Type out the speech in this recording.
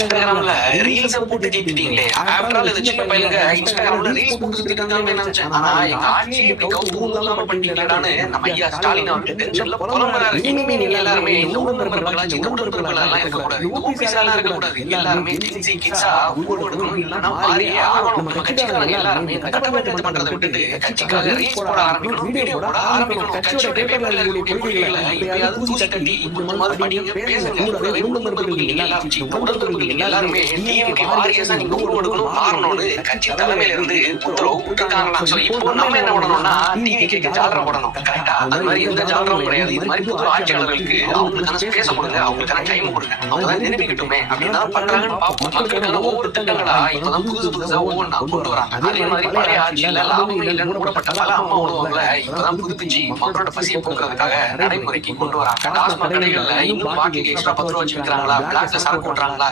இன்ஸ்டாகிராம்ல ரீல்ஸ் போட்டு தீர்த்துட்டீங்களே. After all இது சின்ன பையனுங்க இன்ஸ்டாகிராம்ல ரீல்ஸ் போட்டு சுத்திட்டு இருக்காங்கன்னு நினைச்சேன். ஆனா எங்க ஆட்சியை இப்படி கவுத்து இல்லாம பண்ணிட்டீங்களான்னு நம்ம ஐயா ஸ்டாலின் அவர்கள் டென்ஷன்ல புலம்புறாரு. இனிமே நீங்க எல்லாருமே இந்த உடன்பிறப்புகளாச்சு இந்த உடன்பிறப்புகள் எல்லாம் இருக்கக்கூடாது, இந்த ஓபிஸ் எல்லாம் இருக்கக்கூடாது. எல்லாருமே ஜென்சி கிட்ஸா உருவெடுக்கணும், இல்லைன்னா மாறியே ஆகணும். நம்ம கட்சிக்காரங்க எல்லாருமே இந்த கட்டமைப்பு பண்றதை விட்டுட்டு கட்சிக்காக ரீல்ஸ் போட ஆரம்பிக்கணும், வீடியோ போட ஆரம்பிக்கணும். கட்சியோட பேப்பர்ல இருக்கக்கூடிய கொள்கைகளை இப்பயாவது தூசி தட்டி கொஞ்சமாவது படிங்க, பேசுங்க. உடன்பிறப்புகள் எல்லாருமே டிஎம்கே வாரியஸா நீங்க உருவெடுக்கணும், மாறணும்னு கட்சி தலைமையில இருந்து உத்தரவு விட்டுருக்காங்களா. சோ இப்போ நம்ம என்ன பண்ணணும்னா டிவிக்கு ஜாலரா போடணும். கரெக்டா? அது மாதிரி எந்த ஜாலரும் கிடையாது. இது மாதிரி புது ஆட்சியாளர்களுக்கு அவங்களுக்கான ஸ்பேஸ் கொடுங்க, அவங்களுக்கான டைம் கொடுங்க, அவங்க தான் நிரூபிக்கட்டுமே அப்படின்னு தான் பண்றாங்கன்னு பார்ப்போம். மக்களுக்கான ஒவ்வொரு திட்டங்களா இப்பதான் புதுசா ஒவ்வொன்றா கொண்டு வராங்க. அதே மாதிரி பழைய ஆட்சியில லாபம் இல்லைன்னு கூடப்பட்ட பல அம்மா உணவகங்களை இப்பதான் புதுப்பிச்சு மக்களோட பசியை போக்குறதுக்காக நடைமுறைக்கு கொண்டு வராங்க. டாஸ்மாக் கடைகள்ல இன்னும் பாக்கெட் எக்ஸ்ட்ரா 10 ரூபா வச்சு விற்கிறாங்களா, பிளாக்ல சரக்கு போடுறாங்களா,